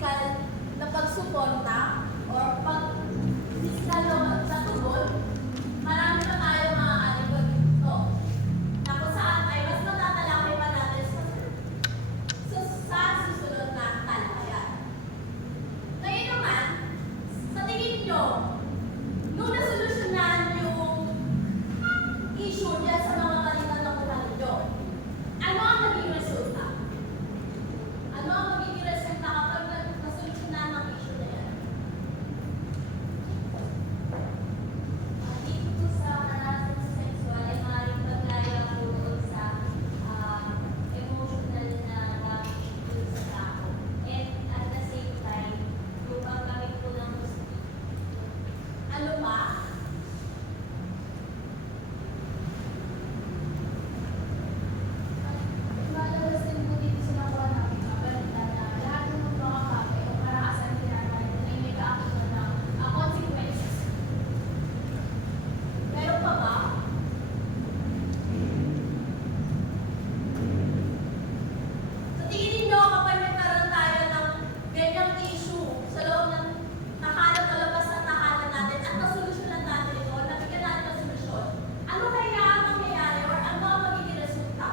physical na pagsuporta or pag-physical na tugon, marami na tayo maaaring gawin ito. Na kung saan ay mas matatalakay pa natin sa susunod na talakayan. Ngayon naman, sa tingin nyo, nung nasolusyonan yung issue dyan sa mga balitang nakuha ninyo, ano ang naging resulta? Ano ang magiging resulta kapag nasolusyonan ang issue na yan? Dito sa harassment sa sexual ay maaaring maglaya po doon sa emotional na damage sa tao. And at the same time, yung paggamit po ng Ano pa? Lumalabas din po dito sa nakuha namin ang balita na lahat ng mga kapay o karakasan ginagawa nito ay may kaakit ng consequences. Meron pa ba? Sa tingin ninyo, kapag nagkaroon tayo ng ganyang issue sa loob ng tahanan o labas ng tahanan natin at nasolusyonan natin ito, nabigyan natin ng solusyon, ano kaya ang mangyayari or ano ang magiging resulta?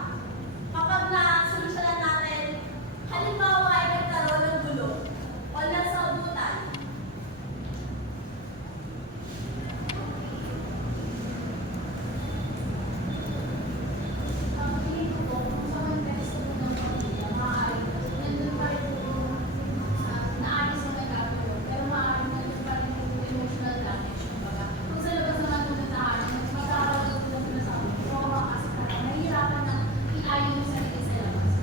Kapag nasolusyonan natin, halimbawa ay nagkaroon ng gulo o ng sabutan, Ang tingin ko po, kung sa konteksto po ng pamilya, maaaring nandun pa rin po naalis na nagkakaroon, pero maaaring nandun pa rin po emotional damage. Kumbaga, kung sa labas naman po ng tahanan, magkakaroon po ng sinasabi, trauma kasi parang nahihirapan na iayon yung sarili sa labas.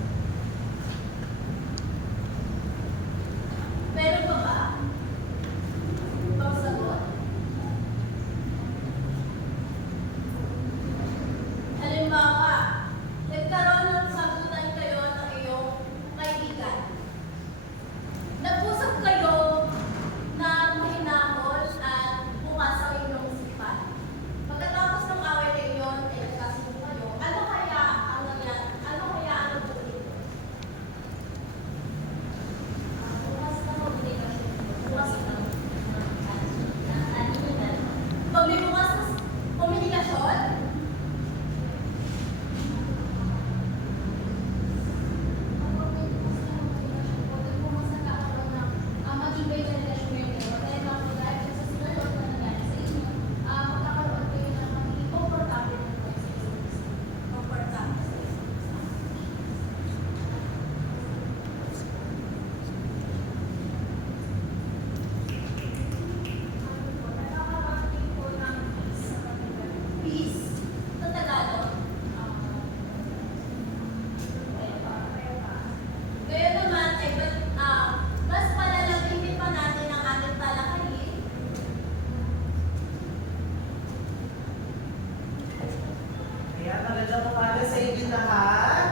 meron pa ba? Ibang sagot? Halimbawa, nagkaroon ng sagutan kayo ng iyong kaibigan. Nag-usap kayo na mahinahon at bukas ang inyong isipan. Pagkatapos ng away na iyon, ay nagkasundo kayo. Ano kaya ang nangyari? Ano kaya ang nabuti? Bukas na komunikasyon po. Bukas na. Ng taniman. Pag may bukas na komunikasyon, komportable. Peace. Sa Tagalog. Kaya naman, ay mas palalagin pa natin ang ating talakayin. Kaya magandang umaga sa inyo lahat.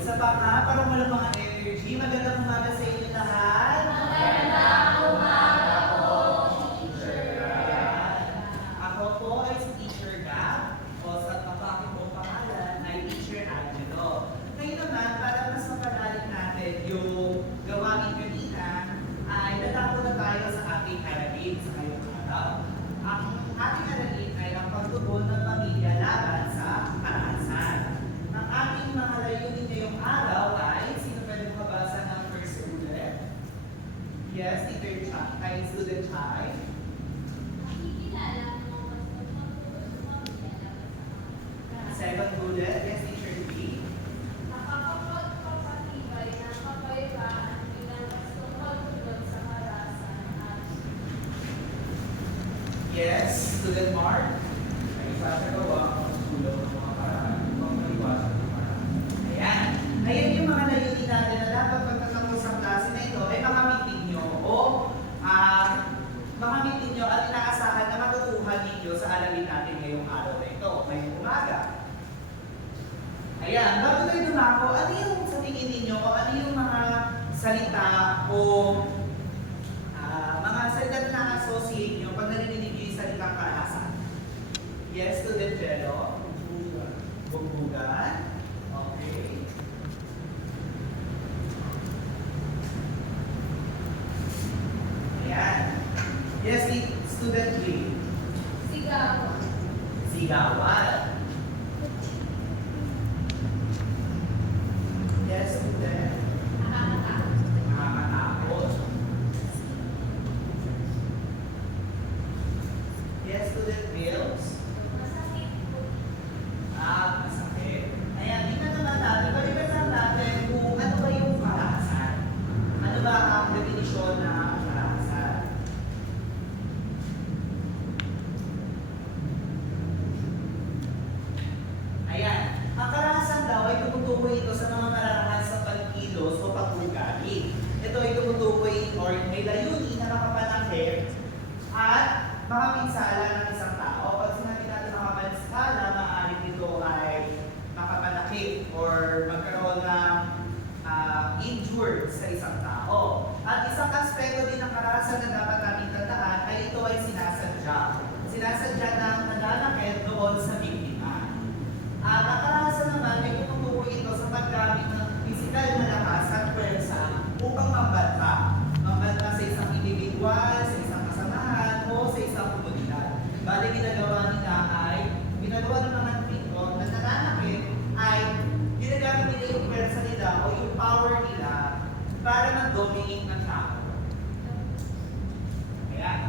Isa pa nga, para mo ng mga energy. Magandang umaga sa inyo lahat. Ako po ay si Teacher Gab. O sa aking pong pangalan ay Teacher Angelo. Ngayon naman, para mas mapadaling natin yung gawain kanina, ay natapos na tayo sa ating aralin sa ngayong araw. Ang ating aralin ay ang pagtugon ng pamilya laban sa karakasan. Ang ating mga layunin ngayong araw ay, sino pwede makabasa ng first bullet? Yes, Teacher Chai, ay Student Chai. Second bullet, yes, Teacher B. Yes, Student Mark. Ay isasagawa ang sulong ng mga paraan upang maiwasan ang paraan. Ayan. Ayan yung mga layunin natin na dapat pagkatapos sa klase na ito ay makamitin nyo o makamitin nyo at inaasahan na matutuhan ninyo sa alamin natin ngayong araw na ito, ngayong umaga. Ayan, bago tayo dumako, ano yung sa tingin ninyo, ano yung mga salita o mga salita na associate nyo pag narinig nyo yung salitang karakasan? Yes, Student Jello. Bugbugan. Okay. sigawan. Yes, student. Nakakatakot. Yes, student Bills. Masakit po. Masakit. Ayan, tingnan naman natin. Balikan lang natin kung ano ba yung karahasan. Ano ba ang definisyon ng karahasan? Ayan. Ang karahasan daw ay tumutukoy ito sa mga mararahan sa pagkilos o pag-ugali. Ito ay tumutukoy or may layunin na makapanakit at makapinsala ng isang tao. Pag sinabi natin makapinsala, maaaring ito ay makapanakit or magkaroon ng injured sa isang tao. At isang aspeto din ng karahasan na dapat natin tandaan ay ito ay sinasadya. Sinasadya ng nananakit doon sa biktima. At ang karahasan naman ay tumutukoy ito sa paggamit ng pisikal na lakas at pwersa upang mambanta. Mambanta sa isang individual, sa isang kasamahan, o sa isang komunidad. Bali ginagawa ng mga victim na nananakit ay ginagamit nila yung pwersa nila o yung power nila para mag-dominate ng tao. Ayan.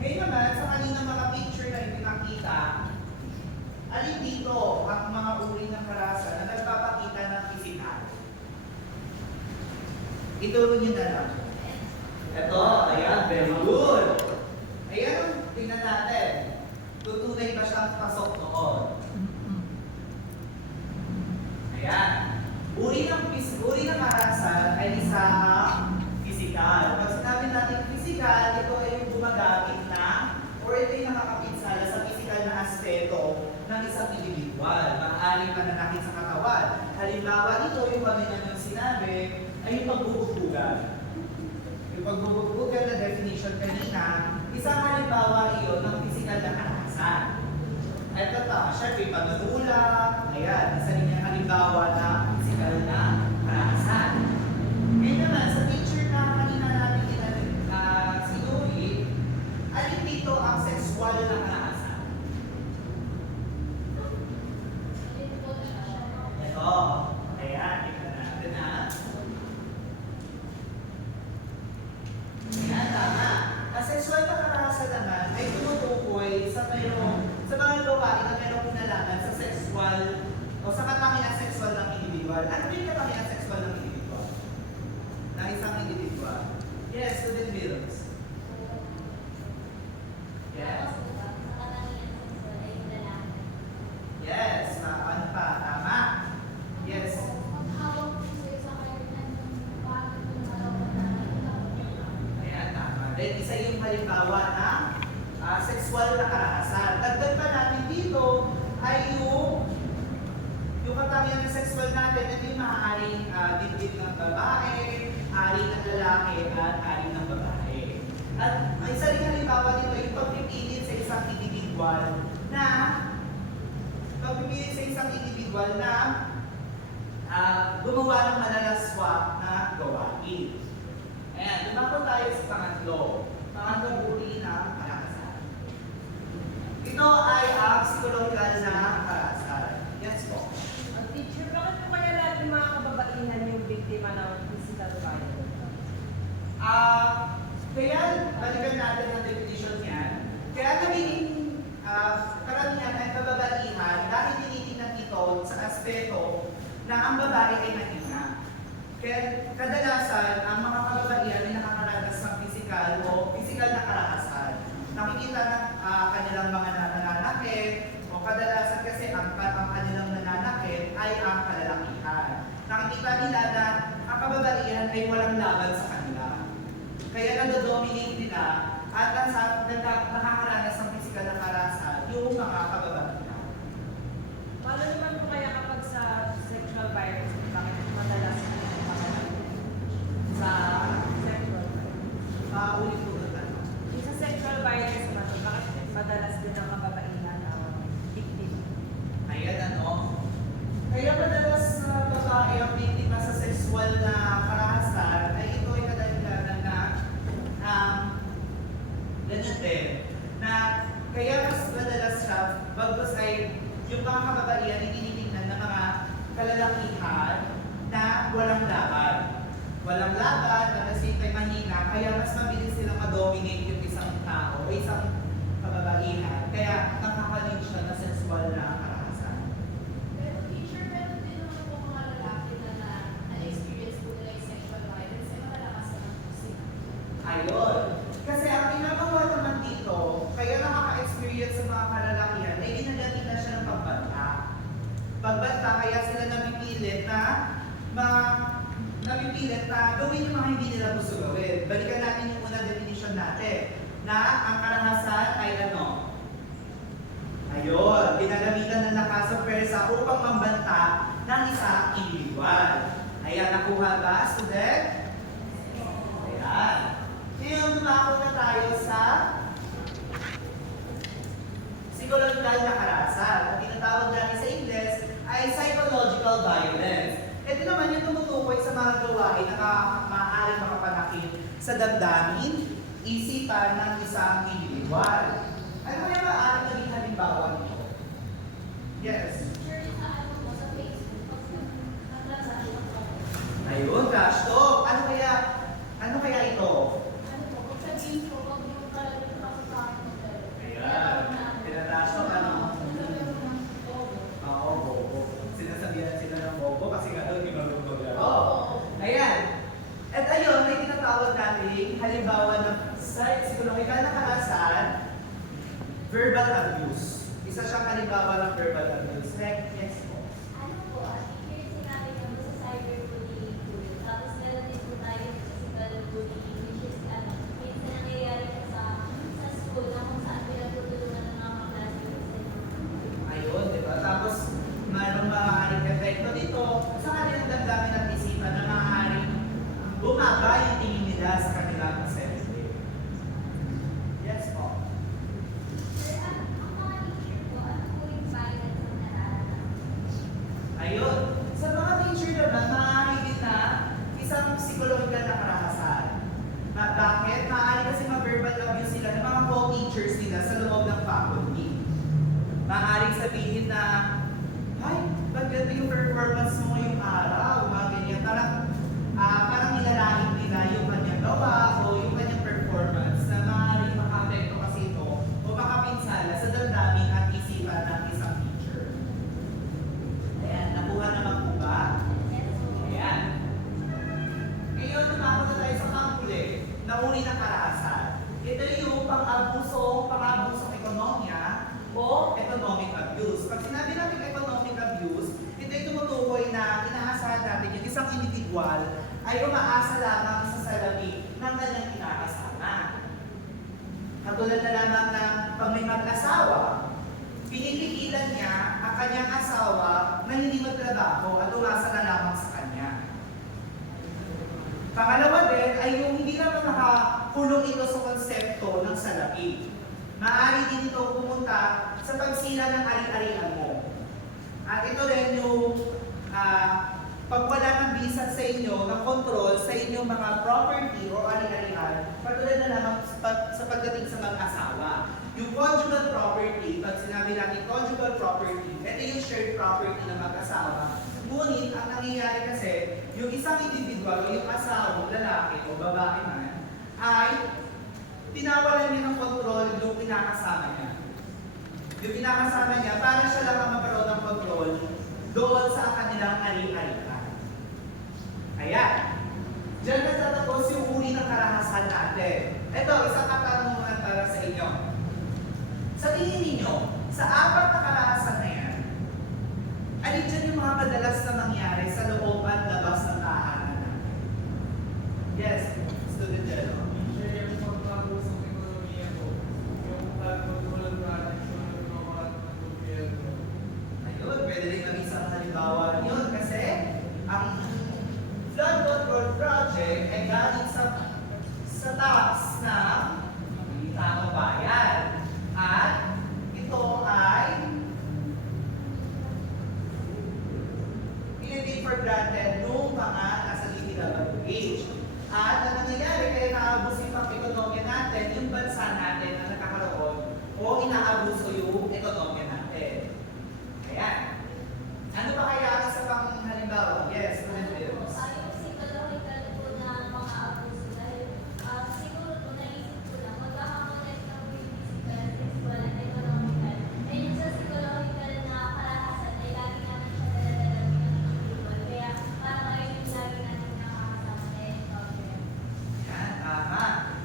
Ngayon naman, sa kaninang mga picture na ipinakita, alin dito ang mga uri ng karahasan na nagpapakita ng pisikal? Ituro nyo na lang. Ito, ayan, very good. Ayan, tingnan natin. Tutunay ba siyang pasok noon? Ayan. Uri ng karahasan ay isa ang pisikal. Pag sinabi natin pisikal, ito ay yung gumagamit na or ito yung nakakapinsala sa pisikal na aspeto ng isang individual. Maaaring pananakit sa katawan. Halimbawa nito, yung kami na sinabi, ay yung pagbubugbugad. Yung pagbubugbugad na definition kanina, isang halimbawa iyon ng pisikal na karahasan. Ito ta, syempre, pagdudula, ayan, isa rin yung halimbawa na pisikal na karahasan. Ngayon naman, sa picture na kanina natin sinuri, alin dito ang sexual na karahasan? Ito, ayan, tingnan natin na. Ayan, tama. Ang sexual na karahasan naman ay tumutukoy sa mga gawain na mayroong kinalaman sa sexual o sa katangian sexual ng individual. Ano ba yung katangian sexual ng individual? Ng isang individual? Yes, student Bills. Yes. Yes, ano pa? Tama. Yes. Ayan, tama. Then, isa yung halimbawa ng sexual na karahasan. Dagdag pa natin dito ay yung katangian ng sexual natin, ito yung maaaring dibdib ng babae, ari ng lalaki, at ari ng babae. At ang isa rin halimbawa dito yung pagpipilit sa isang individual na gumawa ng malalaswak na gawain. Ayan, lumako tayo sa pangatlong uri ng karahasan. Ito ay ang psikologikal na karahasan. Yes po. Teacher, bakit po kaya lahat ng mga kababaihan yung biktima ng physical violence? Kaya, balikan natin ang definition niyan. Kaya nagiging karamihan ay kababaihan dahil tinitingnan ito sa aspeto na ang babae ay mahina. Kaya kadalasan, ang mga kababaihan ay nakakaranas ng physical o physical na karahasan. Nakikita ng kanilang mga nananakit o kadalasan kasi ang kanilang nananakit ay ang kalalakihan. Nakikita nila na ang kababaihan ay walang laban sa kanila. Kaya nado-dominate nila at nakakaranas ng physical na karahasan yung mga kababaihan. Paano naman po kaya kapag sa sexual violence, bakit madalas sa sexual violence? Ulit po na tanong. Yung sa sexual violence naman, bakit madalas din ang kababaihan ang victim? Ayan ano. Kaya madalas babae ang biktima sa sexual na karahasan ay ito ay kadalilanan na ganyan din. Na kaya mas madalas siya, bagos ay at the same time mahina, kaya mas mabilis silang ma-dominate yung isang tao o isang kababaihan. Kaya nakaka-link siya na sensual na karahasan. Pero teacher, meron din naman po mga lalaki na experience po nila yung sexual violence, ay makalakas naman po sila. Ayun. Kasi ang ginagawa naman dito, kaya nakaka-experience sa mga kalalakihan, ay ginagamit na siya ng pagbanta. Pagbanta, kaya sila napipilit na gawin yung mga hindi nila gusto gawin. Balikan natin yung unang definition natin, na ang karahasan ay ano? Ayun, ginagamitan ng lakas o persa upang mambanta ng isang individual. Ayan, nakuha ba, student? Ayan. Ngayon, lumako na tayo sa psychological na karahasan. Ang tinatawag natin sa English ay psychological violence. Ito naman yung tumutukoy sa mga gawain na maaaring makapanakit sa damdamin, isipan ng isang individual. Ano kaya maaaring naging halimbawa nito? Yes. Teacher, sa ano po, sa Facebook, pag nag-transaction po, Ayun, gosh, talk. Ano kaya ito? ano po, pag sabihin ko, pag yung talagang nakasasama ko tayo. Ayan. Tinataas ko, ano? Nagkaroon ng bobo. Oo, bobo. Sinasabihan sila ng bobo kasi nga doon, di marunong maglaro. Oo. Ayan. At ayun, may tinatawag natin halimbawa ng psychological na karahasan, verbal abuse. Isa siyang halimbawa ng verbal abuse. Like, yes po. Ano po, teacher, sinabi niyo po sa cyberbullying po yun. Tapos meron din po tayo sa physical bullying, which is minsan nangyayari po sa school na kung saan pinagtutulungan ng mga classmates. Ayun, di ba? Tapos, mayroong maaaring epekto dito sa kanilang damdamin at isipan na maaaring bumaba yung tingin nila sa kanilang sarili. Yes po. Sir, ang mga teacher po, ano po yung violence na nararamdaman? Ayun. Sa mga teacher naman, maaari din na isang psikologikal na karahasan. Bakit? Maaari kasi ma-verbal abuse sila ng mga co-teachers nila sa loob ng faculty. Maaaring sabihin na, ay, ba't ganito yung performance mo ngayong araw? Mga ganyan. Parang nilalahit nila yung kanyang gawa o yung kanyang performance na maaaring maka-apekto kasi ito o makapinsala sa damdamin at isipan ng isang teacher. Ayan, nakuha naman po ba? Yes po. Ayan. Ngayon, lumako na tayo sa panghuli na uri ng karahasan. Ito yung pang-abusong ekonomiya o economic abuse. Pag sinabi natin economic abuse, ito yung tumutukoy na inaasahan natin yung isang individual ay umaasa lamang sa salapi ng kanyang kinakasama. Katulad na lamang ng pag may mag-asawa, pinipigilan niya ang kanyang asawa na hindi magtrabaho at umasa na lamang sa kanya. Pangalawa din ay yung hindi naman nakakulong ito sa konsepto ng salapi. Maaari din ito pumunta sa pagsila ng ari-arian mo. At ito rin yung pag wala ng bisa sa inyo, ng control sa inyong mga property o ari-arian, patulad na lamang sa pagdating sa mag-asawa. Yung conjugal property, pag sinabi natin conjugal property, ito yung shared property ng mag-asawa. Ngunit, ang nangyayari kasi, yung isang individual o yung asawa, lalaki o babae man, ay tinawalan niya ng control yung pinakasama niya. Yung pinakasama niya, para siya lang ang magkaroon ng control doon sa kanilang ari-arian. Ayan. Diyan natatapos yung uri ng karahasan natin. Ito, isang katanungan para sa inyo. Sa tingin ninyo, sa apat na karahasan na yan, alin dyan yung mga madalas na nangyari sa loob at labas ng tahanan natin? Yes, student Jello. Siya yung pagkakabusong ekonomiya ko. Yung pagkakabusong tradisyon ng mga gobyerno. Ayun, pwede rin maging isang halimbawa yun kasi ang flood control project ay galing sa tax ng taong bayan. At ito ay pinitake for granted nung mga nasa DPWH. At ang nangyayari kaya naabuso yung ekonomiya natin, yung bansa natin na nakakaroon o inaabuso yung ekonomiya natin. Ayan. Ano pa kaya ang isa pang halimbawa? Yes, Ano po, yung psychological po na mga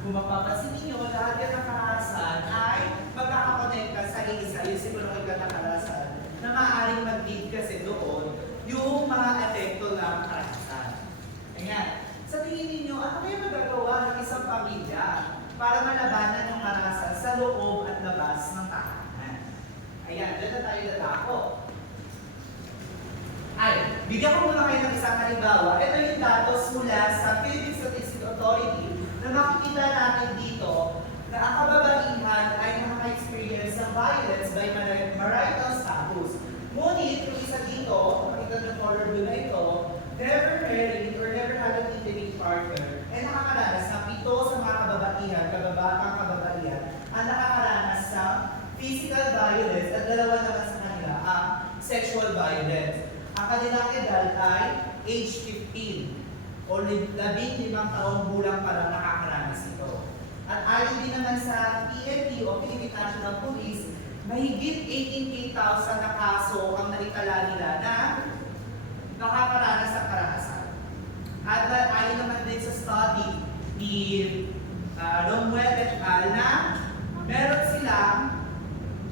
Kung mapapansin ninyo, lahat yan ng karahasan ay magkakakonekta sa isa, yung psikologikal na karahasan na maaaring mag-lead kasi doon yung mga epekto ng karahasan. Ayan. Sa tingin ninyo, ano kaya magagawa ng isang pamilya para malabanan yung karahasan sa loob at labas ng tahanan? Ayan, dyan na tayo dadako. Ay, bigyan ko muna kayo ng isang halimbawa. Ito yung datos mula sa Philippine Statistics Authority na makikita natin dito na ang kababaihan ay nakaka-experience ng violence by marital status. Ngunit, yung isa dito, makita ng color blue na ito, never married or never had an intimate partner, ay nakakaranas ng 7 sa mga kababaihan, kababaihan, ang nakakaranas ng physical violence at 2 naman sa kanila ang sexual violence. Ang kanilang edad ay age 15 o 15 taong gulang pa lang nakakaranas ito. At ayon din naman sa PNP o Philippine National Police, mahigit 18,000 na kaso ang naitala nila na nakakaranas ng karahasan. At ayon naman din sa study ni Romuel et al. Na meron silang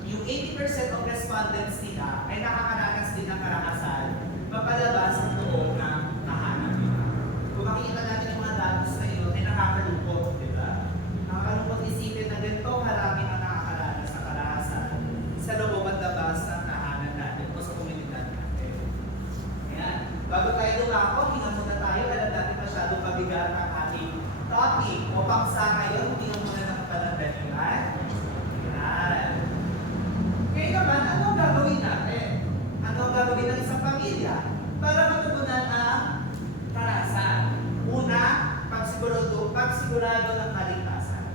yung 80% of respondents nila ay nakakaranas din ng karahasan mapalabas ang loob ng tahanan nila. Kung makikita natin yung mga datos na yun, ay nakakalungkot, di ba? Nakakalungkot isipin na ganito marami ang nakakaranas ng karahasan sa loob at labas ng tahanan natin o sa komunidad natin. Ayan. Bago tayo lumako, hinga muna tayo. Alam natin masyadong mabigat ang ating topic o paksa ngayon. Hinga muna ng panagbenungan. Ayan. Ngayon naman, ano ang gagawin natin? Ano ang gagawin ng isang pamilya para matugunan ang karahasan? Una, pagsigurado ng kaligtasan.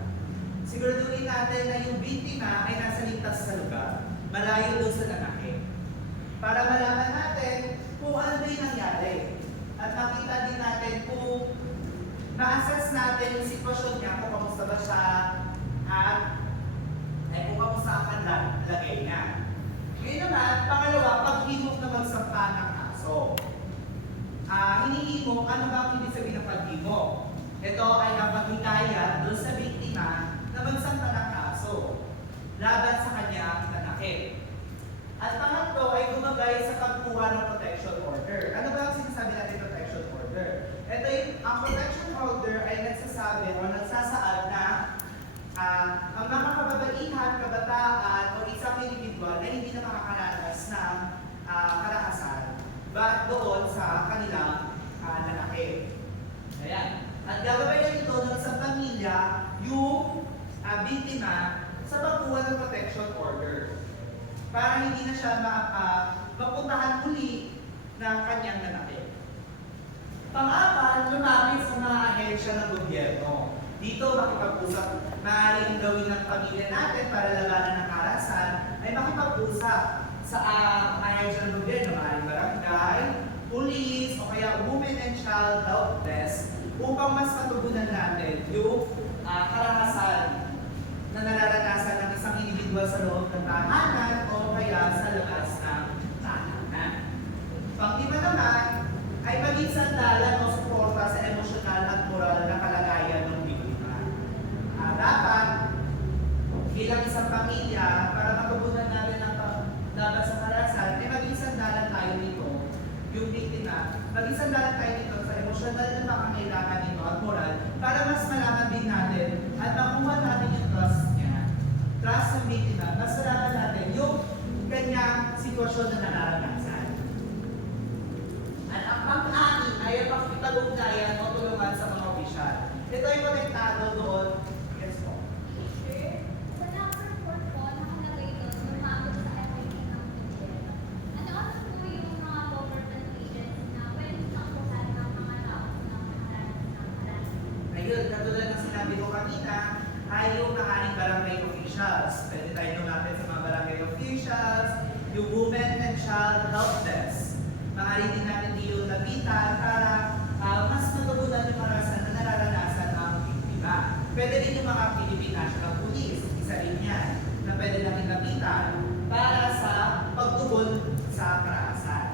Siguraduhin natin na yung biktima ay nasa ligtas sa lugar, malayo doon sa nanakit. Para malaman natin kung ano ba yung nangyari. At makita din natin kung ma-assess natin yung sitwasyon niya, kung kamusta ba siya, at kung kamusta ang lagay niya. Ngayon naman, pangalawa, paghimok na magsampa ng kaso. Hinihimok, ano ba ang ibig sabihin ng paghimok? Ito ay ang paghikayat doon sa biktima na magsampa ng kaso laban sa kanyang nanakit. At pangatlo ay gumagay sa pagkuha ng protection order. Ano ba ang sinasabi natin protection order? Ito ang protection order ay nagsasabi o nagsasaad na ang mga kababaihan, kabataan o isang individual na hindi na makakaranas ng karahasan but doon sa kanilang nanakit. Ayan. At gagabayan ito ng isang pamilya yung biktima sa pagkuha ng protection order para hindi na siya mapuntahan uli ng kanyang nanakit. Pang-apat, lumapit sa mga ahensya ng gobyerno. Dito makipag-usap, maaaring gawin ng pamilya natin para labanan ng karahasan ay makipag-usap sa ahensya ng gobyerno, maaaring barangay, police, o kaya women and child health desk upang mas matugunan natin yung karahasan na nararanasan ng isang individual sa loob ng tahanan o kaya sa labas ng tahanan. Pang-lima naman ay maging sandalan o suporta sa emosyonal at moral na kalagayan ng biktima. Dapat bilang isang pamilya para matugunan natin ang laban sa karahasan ay maging sandalan tayo nito, yung biktima, maging sandalan tayo nito sa emosyonal na pangangailangan nito at moral para mas malaman din natin at makuha natin yung trust niya. Trust ng biktima, mas malaman natin yung kanyang sitwasyon na nararanasan. At ang pang-anim ay ang pakikipag-ugnayan o tulungan sa mga opisyal. Ito ay konektado doon. Yes po. Sa number 4 po, nakalagay doon, lumabot sa FIP ng gobyerno. Ano po yung mga government agencies na pwede makuhan ng mga tao na makaranas ng karahasan? Ayun, katulad ng sinabi ko kanina, ay yung maaaring barangay officials. Pwede tayo lumapit sa mga barangay officials, yung women and child health desk. Maaaring din natin dito lapitan para mas matugunan yung karahasan na nararanasan ng biktima. Pwede rin yung mga Philippine National Police, isa rin yan, na pwede natin lapitan para sa pagtugon sa karahasan.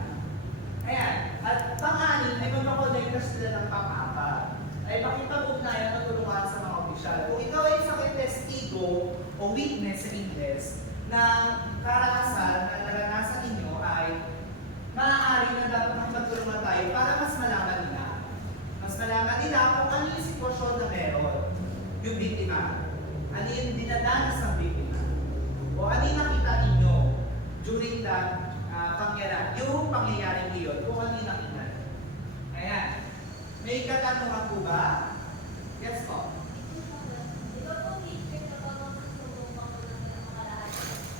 Ayan, at pang-anim ay magpakonekta sila ng pang-apat. Ay pakipag-ugnayan at tulungan sa mga opisyal. Kung issue o weakness sa Ingles ng karanasan na naranasan ninyo ay maaari na dapat magtulungan tayo para mas malaman nila. Mas malaman nila kung ano yung sitwasyon na meron yung biktima. Ano yung dinadanas ng biktima. O ano yung nakita ninyo during that yung pangyayari ngayon, kung ano yung nakita. Ayan. May katanungan po ba? Yes po. Di ba po teacher kapag magsusumbong ako ng mga lahat,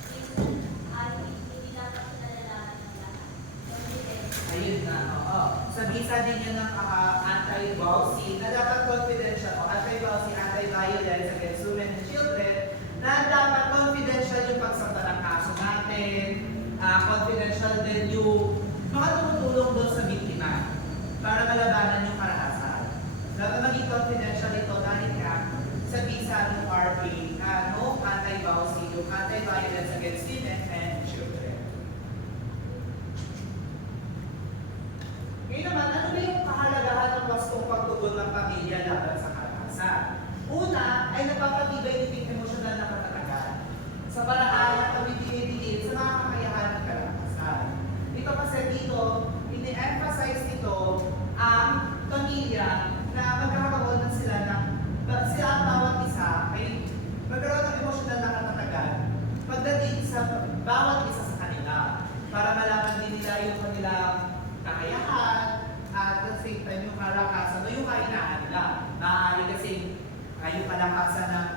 minsan ay hindi dapat nalalaman ng lahat. Ayun na, oo. Sa visa din yun ng anti-VAUSI na dapat confidential o anti-VAUSI, anti-violence against women and children na dapat confidential yung pagsampa ng kaso natin, confidential din yung mga tumutulong doon sa biktima para malabanan yung karahasan. Dapat maging confidential ito dahil nga sa visa ng RA na no anti-VAUSI, yung anti-violence against women and children. Ngayon naman, ano ba yung kahalagahan ng wastong pagtugon ng pamilya laban sa karahasan? Una, ay napapatibay ng emosyonal na katatagan sa paraan na kami binibigay sa mga kakayahan ng karahasan. Dito kasi dito, ini-emphasize nito ang pamilya na magkakaroon na sila ng sila ang bawat isa ay magkaroon ng emosyonal na katatagan pagdating sa bawat isa sa kanila para malaman din nila yung kanilang kakayahan at at the same time yung kalakasan o yung kainahan nila. Maaari kasi yung kalakasan ng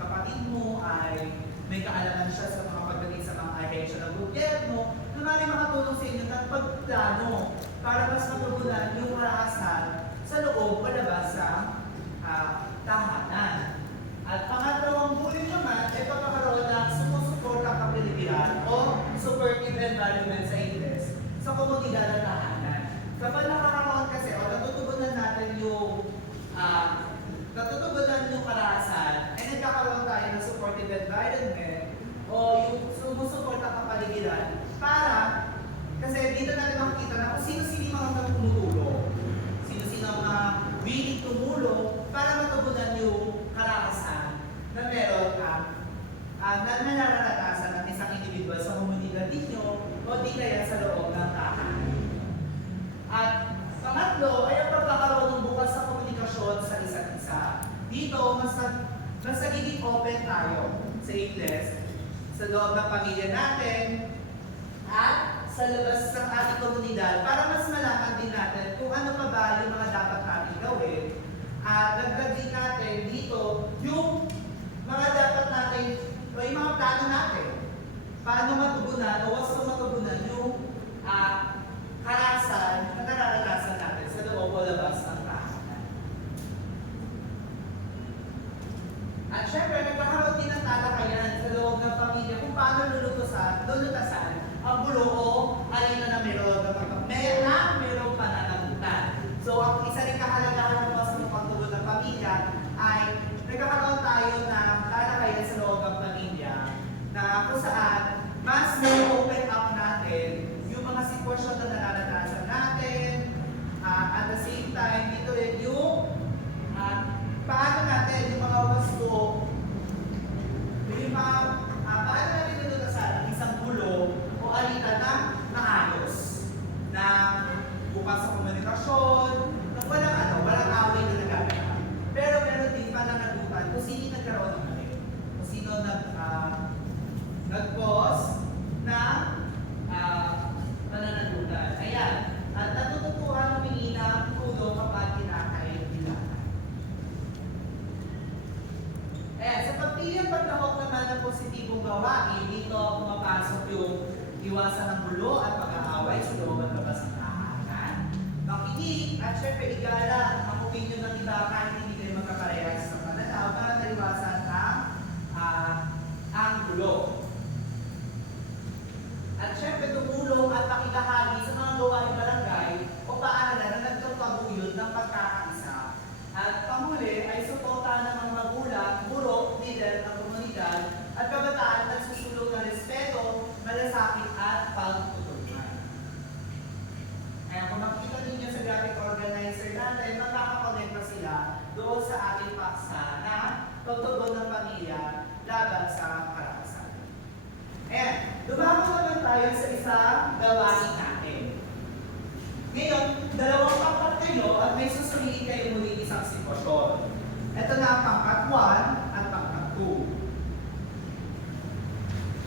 kapatid mo ay may kaalaman siya sa mga pagdating sa mga ahensya ng gobyerno na maaaring makatulong sa inyo ng pagplano para mas matugunan yung karahasan sa loob o labas sa tahanan. At pangatlawang bully naman ay pagkakaroon ng sumusuportang kapiligiran o supportive environment sa Ingles sa komunidad at tahanan. Kapag nakakaroon kasi o natutugunan natin yung karahasan ay nagkakaroon tayo ng supportive environment o yung sumusuportang kapaligiran para kasi dito natin makikita na kung sino-sino yung mga tumutulong. Sino-sino ang mga willing tumulong para matugunan yung karahasan na meron na nararanasan ng isang individual sa komunidad ninyo o di kaya sa loob ng tahanan. At pangatlo ay ang pagkakaroon ng bukas sa komunikasyon sa isa't isa. Dito, mas nagiging open tayo sa Ingles, sa loob ng pamilya natin, at sa labas ng ating komunidad para mas malaman din natin kung ano pa ba yung mga dapat natin gawin. At dagdag din natin dito yung mga dapat natin o yung mga plano natin. Paano matugunan o wasto matugunan yung karahasan na nararanasan natin sa loob o labas ng tahanan. At syempre, nagkakaroon din ng talakayan sa loob ng pamilya kung paano lulutasan ang bulo o alin na meron merong pananagutan. So, ang isa rin kahalagahan ng mas ng pagtugon ng pamilya ay nagkakaroon tayo ng talakayan sa loob ng pamilya na kung saan mas na-open up natin yung mga sitwasyon na nararanasan natin. At the same time, dito rin yung paano natin yung mga wasto, yung mga paano natin nilutasan ang isang gulo o alitan na maayos na bukas sa komunikasyon, na walang away na nagaganap. Pero meron din pananagutan kung sino nagkaroon ng mali. Kung sino nag-cause ng pananagutan. Ayan. At natututuhan humingi ng tulong kapag kinakailangan. Ayan. Sa pagpili ang pagkahok naman ng positibong gawain, dito pumapasok yung iwasan ng gulo at pag-aaway sa loob at labas ng tahanan. Makinig at syempre igala ang opinion ng iba kahit hindi kayo magkaparehas sa pananaw para naiwasan ang gulo. At syempre tumulong at pakibahagi sa mga gawaing barangay o paaralan na nagtutaguyod ng pagkakaisa. At panghuli ay suportahan ng mga magulang, guro, leader ng komunidad at kabataan na susulong ng respeto, malasakit at pagtutulungan. Kaya kung makikita ninyo sa graphic organizer natin, magkakakonekta sila doon sa ating paksa na pagtugon ng pamilya laban sa karahasan. Ayan, dumako naman tayo sa isang gawain natin. Ngayon, dalawang pangkat kayo at may susuriin kayo muli isang sitwasyon. Ito na ang pangkat 1 at pangkat 2.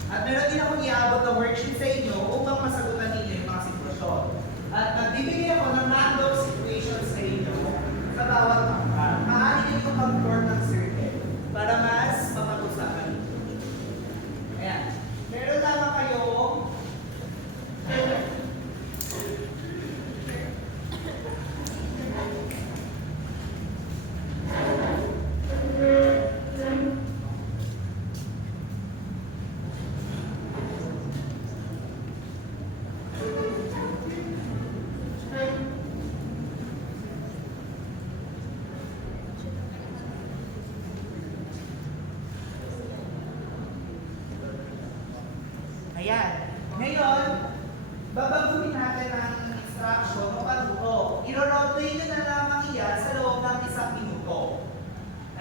At meron din akong iabot na worksheet sa inyo upang masagutan ninyo yung mga sitwasyon. At magbibigay ako ng random situations sa inyo sa bawat pangkat. Maaari ninyo mag-form ng circle para mas mapag-usapan ninyo. Ayan. Meron lamang kayong Ayan. Ngayon, babaguhin natin ang instruction o pagturo. I-roleplay nyo na lamang iyan sa loob ng 1 minuto.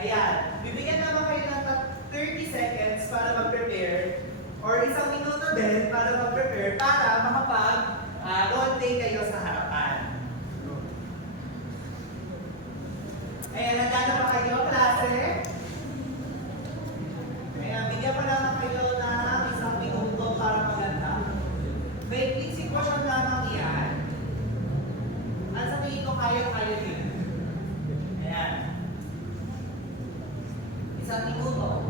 Ayan. Bibigyan naman kayo ng 30 seconds para mag-prepare or 1 minuto din para mag-prepare para makapag-roleplay kayo sa harapan. Ayan, handa na ba kayo, klase? Ayan, bigyan pa naman kayo ng 1 minuto para maganda. May sitwasyon lamang yan. At sa tingin ko kaya-kaya din. Ayan. 1 minuto.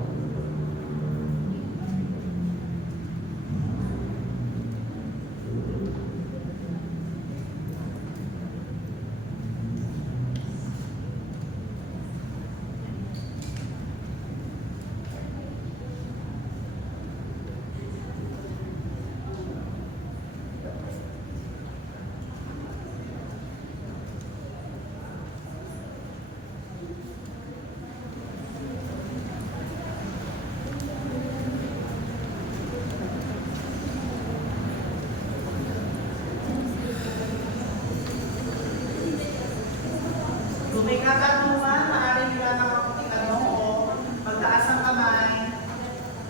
Kung may katanungan, maaari nyo lang akong itanong o magtaas ang kamay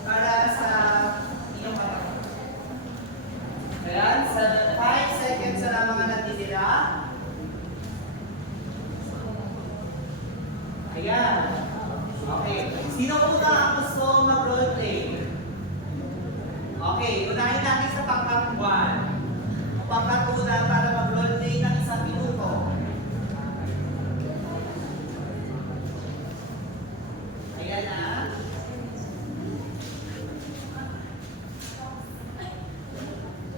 para sa inyong katanungan. Ayan, sa 5 seconds na lang mga natitira. Ayan. Okay. Sino muna ang gusto mag-roleplay? Okay, unahin natin sa pangkat 1. O pangkat 2 na para mag-roleplay ng 1 minuto. Ayan na.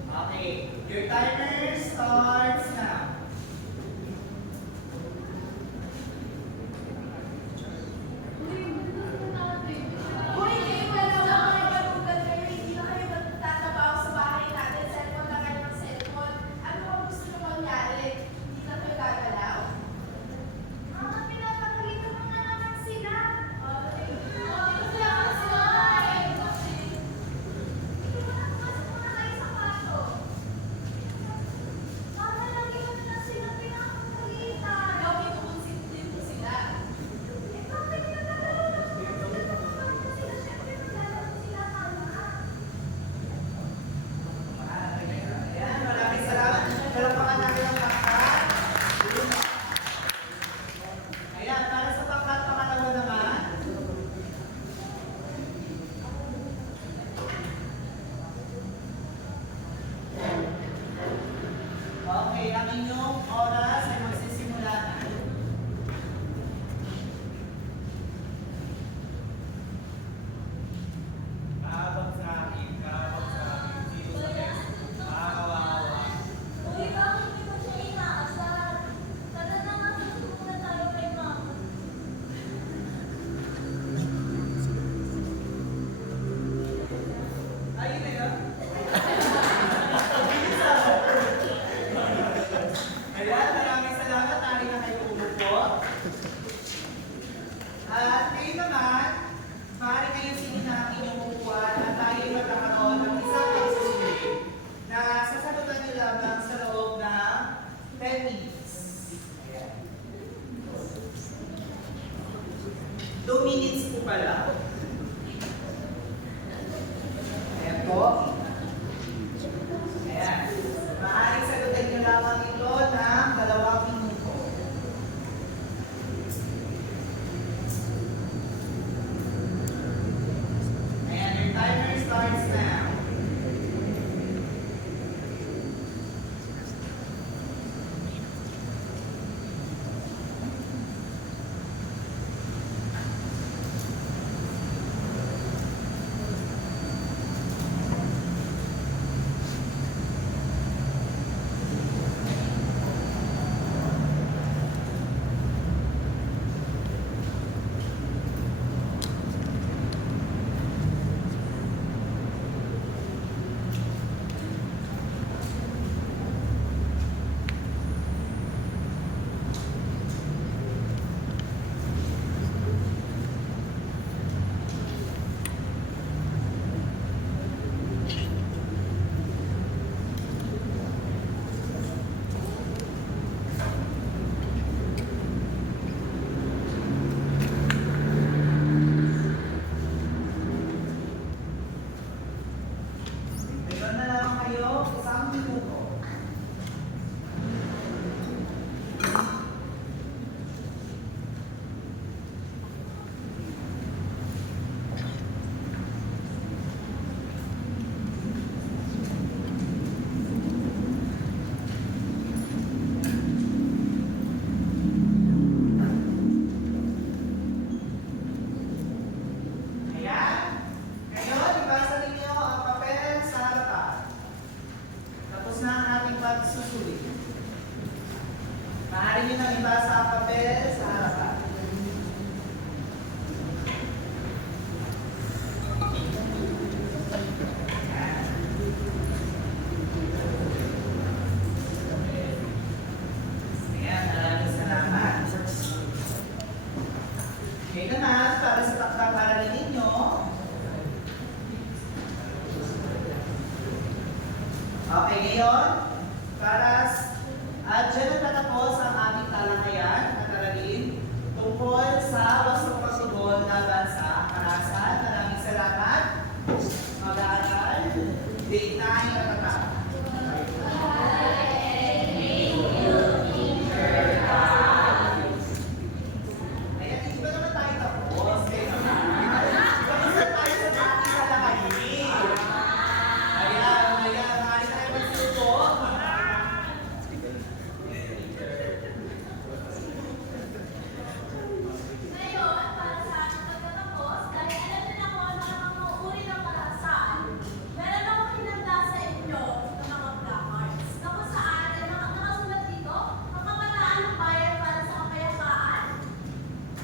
Okay, your timer starts now. Uy, kayo wala lang kayo mag-google kayo, hindi na kayo magtatabaw sa bahay natin, cellphone na kayo ng cellphone. Ano ba gusto nyo mangyari? Hindi na kayo gagalaw? Mga pinapagalitan mo na naman sila. Kaya nga sila ay kasi. Hindi mo na pumasok muna kayo sa kwarto. Para lagi mo na sila pinapagalitan. Ikaw, pinupunsit din mo sila. Eh, bakit nagagalaw na po sila? Siyempre, maglalaro sila tama. Ayan, maraming salamat. Palakpakan natin ang pangkat. Ayan, para sa pangkat pangalawa naman. Okay, ang inyong oras ay magsisimula na. Kaabot sa akin, sino sa next? Makakawawa. Uy, bakit hindi mo siya inaasar? Tara na nga, susunod na tayo kay mama. Ayun na yun. Ayan, maraming salamat. Tari na kayo umupo. At kayo naman, maaari kayo sinin na inyong upuan at tayo ay magkakaroon ng isang pagsusulit na sasagutan nyo lamang sa loob ng 10 minutes. Ayan. 2 minutes po pala. po? Ayan. Maaaring sagutin nyo lamang ito ng 2 minuto. Ayan, your timer starts now. Meron na lang kayo 1 minuto. Ayan. Ngayon, ibasa ninyo ang papel sa harapan. Tapos na ang ating pagsusulit. Maaari nyo nang ibasa ang papel sa harapan. Ayan. Ayan, maraming salamat. Okay naman, para sa takdang aralin ninyo, okay, ngayon, dyan na tatapos ang aming talakayan at aralin tungkol sa wasong pagtugon laban sa karahasan. Maraming salamat. Mag-aaral. Date 9 at attack. Ayan, hindi ba naman tayo tapos? Tapos na tayo sa ating talakayin. Ayan, maaari tayo magsuko. Ngayon, para sa ating pagtatapos, dahil alam niyo na kung ano ang mga uri ng karahasan, meron akong hinanda sa inyo ng mga placards na kung saan ay nakasulat dito ang kabataan ng bayan para sa kapayapaan,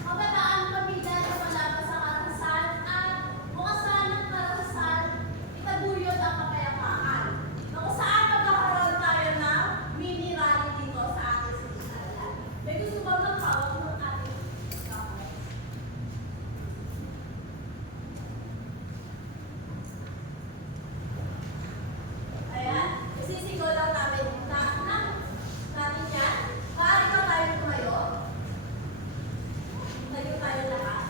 kabataan ng pamilya na malaban sa karahasan, at bukasan ng karahasan, itaguyod ang kapayapaan. Na kung saan magkakaroon tayo ng mini rally dito sa ating simbahan. May gusto bang magpawag ng ating placards? Ayan, isisigaw lang natin natin yan. Maaari ba tayo tumayo? Tayo tayo lahat.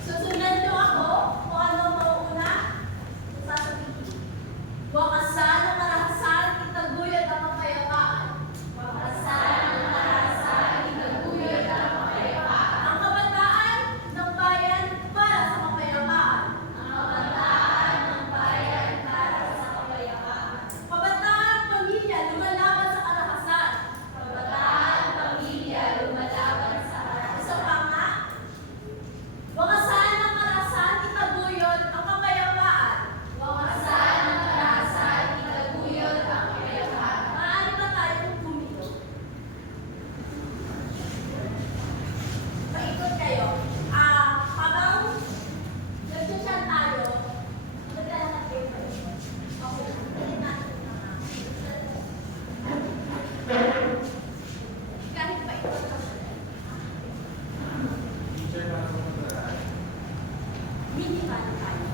Susundan niyo ako kung ano mauuna. Sasabihin. Wakasan ng karahasan, itaguyod ang kapayapaan. Wakasan ng karahasan, itaguyod ang kapayapaan. Ang kabataan ng bayan para sa kapayapaan. Ang kabataan ng bayan para sa kapayapaan. Kabataan, pamilya, lumalaban sa karahasan. Kabataan, pamilya, lumalaban sa karahasan. Isa pa nga, wakasan ng karahasan, itaguyod ang kapayapaan. Wakasan ng karahasan, itaguyod ang kapayapaan. Maaari ba tayong bumilo? Paikot kayo. Habang nag-chat tayo, maglalakad kayo pa rin. Okay lang. Dali natin yung mga. Kahit paikot ka siya. Teacher, para sa mga Mini rally tayo.